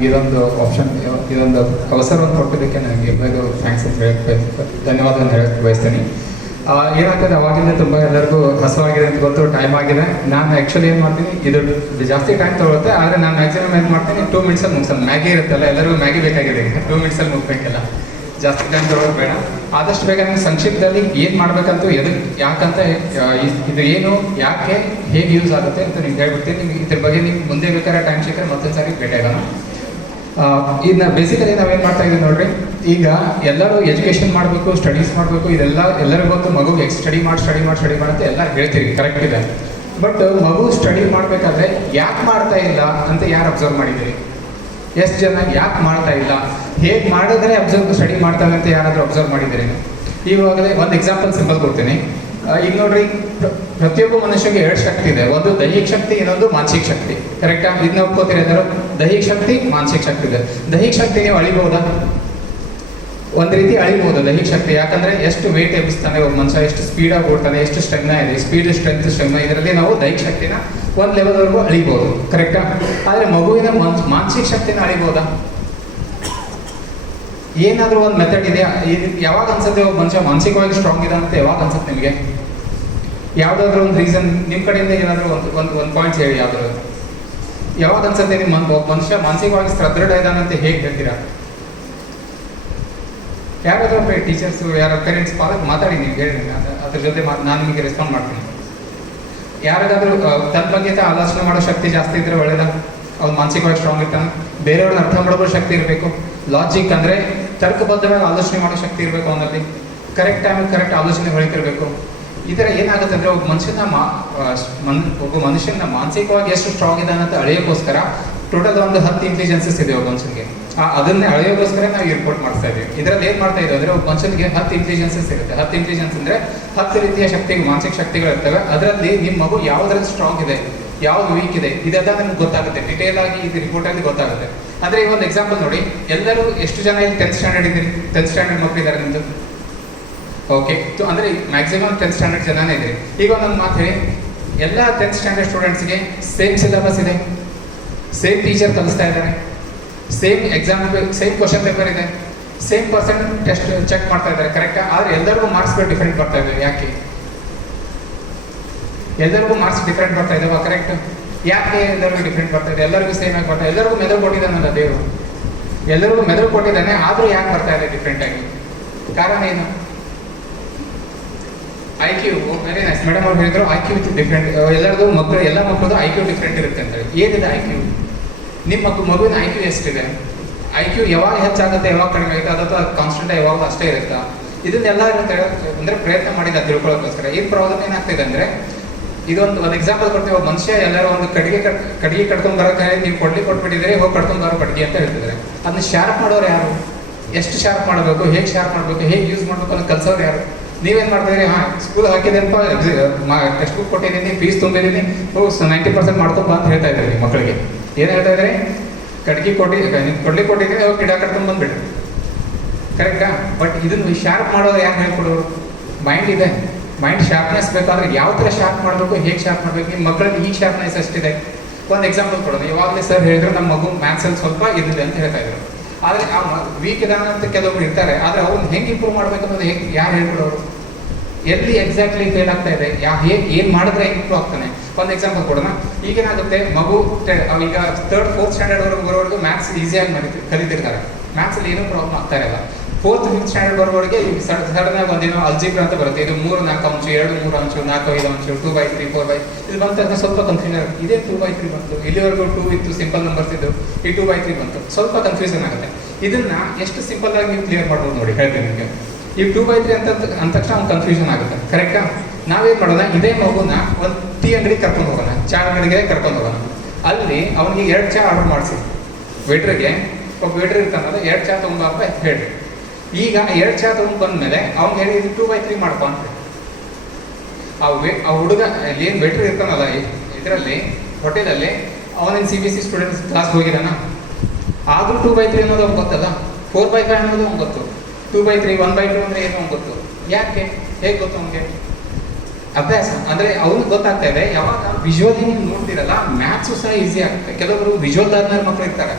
ನನಗೆ ಇದೊಂದು ಆಪ್ಷನ್, ಇದೊಂದು ಅವಸರವನ್ನು ಕೊಟ್ಟಿದ್ದಕ್ಕೆ ನನಗೆ ಎಲ್ಲರಿಗೂ ಥ್ಯಾಂಕ್ಸ್ ಅಂತ ಹೇಳಕ್ಕೆ ಧನ್ಯವಾದವನ್ನು ಹೇಳಕ್ಕೆ ಬಯಸ್ತೀನಿ. ಏನಾಗ್ತದೆ, ಅವಾಗಿಂದ ತುಂಬ ಎಲ್ಲರಿಗೂ ಹಸುವಾಗಿದೆ ಅಂತ ಗೊತ್ತು, ಟೈಮ್ ಆಗಿದೆ. ನಾನು ಆ್ಯಕ್ಚುಲಿ ಏನು ಮಾಡ್ತೀನಿ, ಇದು ಜಾಸ್ತಿ ಟೈಮ್ ತೊಗೊಳುತ್ತೆ, ಆದರೆ ನಾನು ಮ್ಯಾಕ್ಸಿಮಮ್ ಏನು ಮಾಡ್ತೀನಿ 2 ಮಿನಿಟ್ಸಲ್ಲಿ ಮುಗಿಸೋದು. ಮ್ಯಾಗಿ ಇರುತ್ತಲ್ಲ, ಎಲ್ಲರಿಗೂ ಮ್ಯಾಗಿ ಬೇಕಾಗಿದೆ, 2 ಮಿನಿಟ್ಸಲ್ಲಿ ಮುಗಿಸ್ಬೇಕಲ್ಲ, ಜಾಸ್ತಿ ಟೈಮ್ ತೊಗೊಳೋದು ಬೇಡ. ಆದಷ್ಟು ಬೇಗ ನಾನು ಸಂಕ್ಷಿಪ್ತದಲ್ಲಿ ಏನು ಮಾಡಬೇಕಂತೂ, ಎದಕ್ಕೆ ಯಾಕಂತ ಇದು ಏನು, ಯಾಕೆ, ಹೇಗೆ ಯೂಸ್ ಆಗುತ್ತೆ ಅಂತ ನಿಮ್ಗೆ ಹೇಳ್ಬಿಡ್ತೀನಿ. ನಿಮ್ಗೆ ಇದ್ರ ಬಗ್ಗೆ ನಿಮ್ಗೆ ಮುಂದೆ ಬೇಕಾದ್ರೆ ಟೈಮ್ ಸಿಕ್ಕರೆ ಮತ್ತೊಂದು ಸಾರಿ ಭೇಟಿಯಾಗೋಣ. ಇದನ್ನ ಬೇಸಿಕಲಿ ನಾವೇನು ಮಾಡ್ತಾ ಇದ್ದೀವಿ ನೋಡ್ರಿ, ಈಗ ಎಲ್ಲರೂ ಎಜುಕೇಷನ್ ಮಾಡಬೇಕು, ಸ್ಟಡೀಸ್ ಮಾಡಬೇಕು, ಇದೆಲ್ಲ ಎಲ್ಲರಿಗೂ ಗೊತ್ತು. ಮಗುಗೆ ಸ್ಟಡಿ ಮಾಡುತ್ತೆ ಎಲ್ಲ ಹೇಳ್ತೀರಿ, ಕರೆಕ್ಟ್ ಇದೆ. ಬಟ್ ಮಗು ಸ್ಟಡಿ ಮಾಡಬೇಕಾದ್ರೆ ಯಾಕೆ ಮಾಡ್ತಾ ಇಲ್ಲ ಅಂತ ಯಾರು ಅಬ್ಸರ್ವ್ ಮಾಡಿದ್ದೀರಿ? ಎಷ್ಟು ಜನ ಯಾಕೆ ಮಾಡ್ತಾ ಇಲ್ಲ, ಹೇಗೆ ಮಾಡಿದ್ರೆ ಸ್ಟಡಿ ಮಾಡ್ತಾರೆ ಅಂತ ಯಾರಾದರೂ ಅಬ್ಸರ್ವ್ ಮಾಡಿದ್ದೀರಿ? ಇವಾಗಲೇ ಒಂದು ಎಕ್ಸಾಂಪಲ್ ಸಿಂಪಲ್ ಕೊಡ್ತೀನಿ. ಈಗ ನೋಡ್ರಿ, ಪ್ರತಿಯೊಬ್ಬ ಮನುಷ್ಯನಿಗೆ 2 ಶಕ್ತಿ ಇದೆ, ಒಂದು ದೈಹಿಕ ಶಕ್ತಿ, ಇನ್ನೊಂದು ಮಾನಸಿಕ ಶಕ್ತಿ. ಕರೆಕ್ಟಾ? ಇದನ್ನ ಒಪ್ಕೋತೀರಿ ಎಲ್ಲರೂ? ದೈಹಿಕ ಶಕ್ತಿ, ಮಾನಸಿಕ ಶಕ್ತಿ ಇದೆ. ದೈಹಿಕ ಶಕ್ತಿ ನೀವು ಅಳಿಬಹುದಾ? ಒಂದು ರೀತಿ ಅಳಿಬಹುದು ದೈಹಿಕ ಶಕ್ತಿ. ಯಾಕಂದ್ರೆ ಎಷ್ಟು ವೇಟ್ ಎಬ್ಬಿಸ್ತಾನೆ ಒಬ್ಬ ಮನುಷ್ಯ, ಎಷ್ಟು ಸ್ಪೀಡಾಗಿ ಓಡ್ತಾನೆ, ಎಷ್ಟು ಸ್ಟೆಮಿನಾ ಇದೆ, ಸ್ಪೀಡ್, ಸ್ಟ್ರೆಂತ್, ಸ್ಟೆಮಿನಾ, ಇದರಲ್ಲಿ ನಾವು ದೈಹಿಕ ಶಕ್ತಿನ ಒಂದು ಲೆವೆಲ್ವರೆಗೂ ಅಳಿಬಹುದು. ಕರೆಕ್ಟಾ? ಆದರೆ ಮಗುವಿನ ಮಾನಸಿಕ ಶಕ್ತಿನ ಅಳಿಬಹುದಾ? ಏನಾದರೂ ಒಂದು ಮೆಥಡ್ ಇದೆಯಾ? ಯಾವಾಗ ಅನ್ಸುತ್ತೆ ಒಬ್ಬ ಮನುಷ್ಯ ಮಾನಸಿಕವಾಗಿ ಸ್ಟ್ರಾಂಗ್ ಇದೆ ಅಂತ ಯಾವಾಗ ಅನ್ಸುತ್ತೆ ನಿಮಗೆ? ಯಾವುದಾದ್ರೂ ಒಂದು ರೀಸನ್ ನಿಮ್ಮ ಕಡೆಯಿಂದ ಏನಾದರೂ ಒಂದು ಪಾಯಿಂಟ್ಸ್ ಹೇಳಿ. ಯಾವಾಗ ಅನ್ಸುತ್ತೆ ನಿಮ್ಮ ಒಬ್ಬ ಮನುಷ್ಯ ಮಾನಸಿಕವಾಗಿ ಸದೃಢ ಇದ್ದಾನೆ ಅಂತ ಹೇಗೆ ಹೇಳ್ತೀರಾ? ಯಾರಾದರೂ ಟೀಚರ್ಸು, ಯಾರ ಪೇರೆಂಟ್ಸ್ ಮಾತಾಡಿ, ನೀವು ಹೇಳಿ, ಅದ್ರ ಜೊತೆ ನಾನು ನಿಮಗೆ ರೆಸ್ಪಾಂಡ್ ಮಾಡ್ತೀನಿ. ಯಾರಿಗಾದ್ರೂ ತನ್ನ ಬಗ್ಗೆ ಆಲೋಚನೆ ಮಾಡೋ ಶಕ್ತಿ ಜಾಸ್ತಿ ಇದ್ರೆ ಒಳ್ಳೇದ? ಅವ್ನು ಮಾನಸಿಕವಾಗಿ ಸ್ಟ್ರಾಂಗ್ ಇರ್ತಾನೆ. ಬೇರೆಯವ್ರನ್ನ ಅರ್ಥ ಮಾಡೋ ಶಕ್ತಿ ಇರಬೇಕು. ಲಾಜಿಕ್ ಅಂದರೆ ತರ್ಕಬದ್ಧವಾಗಿ ಆಲೋಚನೆ ಮಾಡೋ ಶಕ್ತಿ ಇರಬೇಕು ಅವನಲ್ಲಿ. ಕರೆಕ್ಟ್ ಟೈಮಿಗೆ ಕರೆಕ್ಟ್ ಆಲೋಚನೆ ಹೊಳಿತಿರ್ಬೇಕು. ಈ ಥರ ಏನಾಗುತ್ತೆ ಅಂದರೆ ಒಬ್ಬ ಮನುಷ್ಯನ ಮಾನಸಿಕವಾಗಿ ಎಷ್ಟು ಸ್ಟ್ರಾಂಗ್ ಇದ್ದಾನೆ ಅಂತ ಅಳೆಯೋಕ್ಕೋಸ್ಕರ ಟೋಟಲ್ ಒಂದು 10 ಇಂಟೆಲಿಜೆನ್ಸಸ್ ಇದೆ ಒಬ್ಬ ಮನುಷ್ಯನಿಗೆ. ಅದನ್ನೇ ಅಳೆಯೋಕ್ಕೋಸ್ಕರ ನಾವು ರಿಪೋರ್ಟ್ ಮಾಡ್ತಾ ಇದ್ದೀವಿ. ಇದರಲ್ಲಿ ಏನು ಮಾಡ್ತಾ ಇದ್ದೀವಿ ಅಂದರೆ ಒಬ್ಬ ಮನುಷ್ಯನಿಗೆ 10 ಇಂಟೆಲಿಜೆನ್ಸಸ್ ಇರುತ್ತೆ. 10 ಇಂಟೆಲಿಜೆನ್ಸ್ ಅಂದರೆ 10 ರೀತಿಯ ಶಕ್ತಿಗಳು, ಮಾನಸಿಕ ಶಕ್ತಿಗಳು ಇರ್ತವೆ. ಅದರಲ್ಲಿ ನಿಮ್ಮ ಮಗು ಯಾವುದ್ರಲ್ಲಿ ಸ್ಟ್ರಾಂಗ್ ಇದೆ, ಯಾವ್ದು ವೀಕ್ ಇದೆ, ಇದೆಲ್ಲ ನಮ್ಗೆ ಗೊತ್ತಾಗುತ್ತೆ. ಡಿಟೇಲ್ ಆಗಿ ಇದು ರಿಪೋರ್ಟಲ್ಲಿ ಗೊತ್ತಾಗುತ್ತೆ. ಅಂದರೆ ಈ ಒಂದು ಎಕ್ಸಾಂಪಲ್ ನೋಡಿ, ಎಲ್ಲರೂ ಎಷ್ಟು ಜನ ಇಲ್ಲಿ 10th ಸ್ಟ್ಯಾಂಡರ್ಡ್ ಇದ್ದೀರಿ? 10th ಸ್ಟ್ಯಾಂಡರ್ಡ್ ಮಕ್ಕಳು ಇದ್ದಾರೆ ನಿಮ್ಮದು? ಓಕೆ, ಅಂದರೆ ಮ್ಯಾಕ್ಸಿಮಮ್ 10th ಸ್ಟ್ಯಾಂಡರ್ಡ್ ಜನನೇ ಇದೆ. ಈಗ ಒಂದೊಂದು ಮಾತು ಹೇಳಿ, ಎಲ್ಲ 10th ಸ್ಟ್ಯಾಂಡರ್ಡ್ ಸ್ಟೂಡೆಂಟ್ಸ್ಗೆ ಸೇಮ್ ಸಿಲೆಬಸ್ ಇದೆ, ಸೇಮ್ ಟೀಚರ್ ಕಲಿಸ್ತಾ ಇದ್ದಾರೆ, same exam, same question paper ಇದೆ, ಸೇಮ್ ಪರ್ಸೆಂಟ್ ಟೆಸ್ಟ್ ಚೆಕ್ ಮಾಡ್ತಾ ಇದ್ದಾರೆ. ಕರೆಕ್ಟಾ? ಆದರೆ ಎಲ್ಲರಿಗೂ ಮಾರ್ಕ್ಸ್ಗಳು ಡಿಫ್ರೆಂಟ್ ಬರ್ತಾ ಇದ್ದಾವೆ. ಯಾಕೆ? ಎಲ್ಲರಿಗೂ ಮಾರ್ಕ್ಸ್ ಡಿಫ್ರೆಂಟ್ ಬರ್ತಾ ಇದ್ದಾವೆ. ಕರೆಕ್ಟ್? ಯಾಕೆ ಎಲ್ಲರಿಗೂ ಡಿಫ್ರೆಂಟ್ ಬರ್ತಾ ಇದೆ? ಎಲ್ಲರಿಗೂ ಸೇಮ್ ಆಗಿ ಬರ್ತಾ ಇದೆ. ಎಲ್ಲರಿಗೂ ಮೆದುಳು ಕೊಟ್ಟಿದ್ದಾನಲ್ಲ ದೇವರು, ಎಲ್ಲರಿಗೂ ಮೆದುಳು ಕೊಟ್ಟಿದ್ದಾನೆ, ಆದರೂ ಯಾಕೆ ಬರ್ತಾ ಇದೆ ಡಿಫ್ರೆಂಟ್ ಆಗಿ? ಕಾರಣ ಏನು? IQ very nice. ಮೇಡಮ್ ಅವ್ರು ಹೇಳಿದ್ರು IQ ಡಿಫ್ರೆಂಟ್. ಎಲ್ಲರದು ಮಕ್ಕಳು, ಎಲ್ಲ ಮಕ್ಕಳದು IQ ಡಿಫ್ರೆಂಟ್ ಇರುತ್ತೆ ಅಂತ ಹೇಳಿ. ಏನಿದೆ IQ? ನಿಮ್ಮ ಮಗುವಿನ IQ ಎಷ್ಟಿದೆ? IQ ಯಾವಾಗ ಹೆಚ್ಚಾಗುತ್ತೆ, ಯಾವಾಗ ಕಡಿಮೆ ಆಗುತ್ತೆ, ಅಥವಾ ಕಾನ್ಸ್ಟೆಂಟ್ ಯಾವಾಗ ಅಷ್ಟೇ ಇರುತ್ತಾ? ಇದನ್ನೆಲ್ಲ ಇರುತ್ತೆ ಅಂದರೆ ಪ್ರಯತ್ನ ಮಾಡಿದ ತಿಳ್ಕೊಳ್ಳೋಕ್ಕೋಸ್ಕರ. ಈ ಪ್ರಾಬ್ಲಮ್ ಏನಾಗ್ತಿದೆ ಅಂದರೆ, ಒಂದು ಎಕ್ಸಾಂಪಲ್ ಕೊಡ್ತೀವಿ. ಒಬ್ಬ ಮನುಷ್ಯ ಎಲ್ಲರೂ ಒಂದು ಕಡಿಗೆ ಕಟ್ಕೊಂಡು ಬರೋಕೆ ನೀವು ಕೊಟ್ಬಿಟ್ಟಿದ್ರೆ ಹೋಗಿ ಕಟ್ಕೊಂಡು ಬರೋ ಕಡ್ಗಿ ಅಂತ ಹೇಳ್ತಿದ್ದಾರೆ. ಅದನ್ನ ಶಾರ್ಪ್ ಮಾಡೋರು ಯಾರು? ಎಷ್ಟು ಶಾರ್ಪ್ ಮಾಡಬೇಕು, ಹೇಗೆ ಶಾರ್ಪ್ ಮಾಡಬೇಕು, ಹೇಗೆ ಯೂಸ್ ಮಾಡಬೇಕು ಅಂತ ಕಲ್ಸೋರು ಯಾರು? ನೀವೇನು ಮಾಡ್ತಿದ್ದೀರಿ? ಸ್ಕೂಲ್ ಹಾಕಿದೆನಪ್ಪ, ಟೆಕ್ಸ್ಟ್ ಬುಕ್ ಕೊಟ್ಟಿದ್ದೀನಿ, ಫೀಸ್ ತುಂಬಿದ್ದೀನಿ, 90% ಮಾಡ್ಕೊಂಬ ಅಂತ ಹೇಳ್ತಾ ಇದ್ದೀರಿ ಮಕ್ಕಳಿಗೆ. ಏನು ಹೇಳ್ತಾ ಇದ್ದಾರೆ? ಕೊಟ್ಟಿದ್ದೀನಿ, ಹೋಗಿ ಗಿಡ ಕಟ್ಕೊಂಡು ಬಂದ್ಬಿಟ್ರಿ. ಕರೆಕ್ಟಾ? ಬಟ್ ಇದನ್ನು ಶಾರ್ಪ್ ಮಾಡೋದು ಯಾರು ಹೇಳ್ಕೊಡೋರು? ಮೈಂಡ್ ಇದೆ. ಮೈಂಡ್ ಶಾರ್ಪ್ನೆಸ್ ಬೇಕಾದ್ರೆ ಯಾವ ಥರ ಶಾರ್ಪ್ ಮಾಡಬೇಕು, ಹೇಗೆ ಶಾರ್ಪ್ ಮಾಡಬೇಕು? ನಿಮ್ಮ ಮಕ್ಕಳಲ್ಲಿ ಈಗ ಶಾರ್ಪ್ನೆಸ್ ಎಷ್ಟಿದೆ? ಒಂದು ಎಕ್ಸಾಂಪಲ್ ಕೊಡೋಣ. ಯಾವಾಗಲೇ ಸರ್ ಹೇಳಿದ್ರು ನಮ್ಮ ಮಗು ಮ್ಯಾಥ್ಸಲ್ಲಿ ಸ್ವಲ್ಪ ಇದಿದೆ ಅಂತ ಹೇಳ್ತಾ ಇದ್ರು. ಆದರೆ ಆ ವೀಕ್ ಇದಾನ ಅಂತ ಕೆಲವೊಬ್ರು ಇರ್ತಾರೆ. ಆದರೆ ಅವ್ರನ್ನ ಹೆಂಗೆ ಇಂಪ್ರೂವ್ ಮಾಡಬೇಕು ಅನ್ನೋದು ಯಾರು ಹೇಳ್ಕೊಡೋರು? ಎಲ್ಲಿ ಎಕ್ಸಾಕ್ಟ್ಲಿ ಫೇಲ್ ಆಗ್ತಾ ಇದೆ, ಏನು ಮಾಡಿದ್ರೆ ಇಂಪ್ರೂವ್ ಆಗ್ತಾನೆ? ಒಂದು ಎಕ್ಸಾಂಪಲ್ ಕೊಡೋಣ. ಈಗೇನಾಗುತ್ತೆ, ಮಗು ಈಗ 3rd 4th ಸ್ಟ್ಯಾಂಡರ್ಡ್ ಬರೋವರೆಗೂ ಮ್ಯಾಥ್ಸ್ ಈಸಿಯಾಗಿ ಕಲಿತಿರ್ತಾರೆ. ಮ್ಯಾಥ್ಸಲ್ಲಿ ಏನೂ ಪ್ರಾಬ್ಲಮ್ ಆಗ್ತಾ ಇರಲ್ಲ. 4th 5th ಸ್ಟ್ಯಾಂಡರ್ಡ್ ಬರೋವರೆಗೆ ಸಡನ್ ಆಗಿ ಒಂದೇನೋ ಅಲ್ಜಿಬ್ರಾ ಅಂತ ಬರುತ್ತೆ. ಇದು 3 4 ಅಂಶ, 2 3 ಅಂಶ, 4 5 ಅಂಶ, 2/3 4/, ಇದು ಬಂತ ಸ್ವಲ್ಪ ಕನ್ಫ್ಯೂಷನ್. ಇದೇ 2/3 ಬಂತು, ಇಲ್ಲಿವರೆಗೂ 2 ಇತ್ತು, ಸಿಂಪಲ್ ನಂಬರ್ಸ್ ಇದ್ದು, ಈ 2/3 ಬಂತು, ಸ್ವಲ್ಪ ಕನ್ಫ್ಯೂಷನ್ ಆಗುತ್ತೆ. ಇದನ್ನ ಎಷ್ಟು ಸಿಂಪಲ್ ಆಗಿ ನೀವು ಕ್ಲಿಯರ್ ಮಾಡ್ಬೋದು ನೋಡಿ, ಹೇಳ್ತೀನಿ ನಿಮಗೆ. ಈ 2/3 ಅಂದ ತಕ್ಷಣ ಅವ್ನು ಕನ್ಫ್ಯೂಷನ್ ಆಗುತ್ತೆ. ಕರೆಕ್ಟಾ? ನಾವೇನು ಮಾಡೋಣ, ಇದೇ ಮಗುನ ಒಂದು ಟೀ ಅಂಗಡಿಗೆ ಕರ್ಕೊಂಡು ಹೋಗೋಣ, ಚಹಾ ಅಂಗಡಿಗೆ ಕರ್ಕೊಂಡು ಹೋಗೋಣ. ಅಲ್ಲಿ ಅವನಿಗೆ 2 ಚಹಾ ಆರ್ಡರ್ ಮಾಡಿಸಿ, ವೇಟ್ರಿಗೆ ಒಬ್ಬ ವೇಟ್ರ್ ಇರ್ತಾನಲ್ಲ, 2 ಚಹಾ ತೊಗೊಂಬಪ್ಪ ಹೇಳ್ರಿ. ಈಗ 2 ಚಹಾ ತೊಗೊಂಡು ಬಂದಮೇಲೆ ಅವ್ನಿಗೆ ಹೇಳಿ 2/3 ಮಾಡ್ಕೊ ಅಂತ. ಆ ಹುಡುಗ ಏನು ವೇಟ್ರ್ ಇರ್ತಾನಲ್ಲ ಇದರಲ್ಲಿ ಹೋಟೆಲಲ್ಲಿ, ಅವನೇನು CBSE ಸ್ಟೂಡೆಂಟ್ಸ್ ಕ್ಲಾಸ್ಗೆ ಹೋಗಿದ್ದಾನ? ಆದರೂ 2/3 ಅನ್ನೋದು ಅವ್ನು ಗೊತ್ತಲ್ಲ, 4/5 ಅನ್ನೋದು ಅವ್ನು ಗೊತ್ತು, 2/3 1/2 ಅಂದರೆ ಏನು ಅವ್ನು ಗೊತ್ತು. ಯಾಕೆ? ಹೇಗೆ ಗೊತ್ತು ಅವ್ನಿಗೆ? ಅಭ್ಯಾಸ. ಅಂದರೆ ಅವ್ನಿಗೆ ಗೊತ್ತಾಗ್ತಾ ಇದೆ. ಯಾವಾಗ ವಿಜುವಲಿ ನೀವು ನೋಡ್ತೀರಲ್ಲ, ಮ್ಯಾಥ್ಸು ಸಹ ಈಸಿ ಆಗುತ್ತೆ. ಕೆಲವರು ವಿಜುವಲ್ ಆದ್ಮೇಲೆ ಮಕ್ಕಳು ಇರ್ತಾರೆ,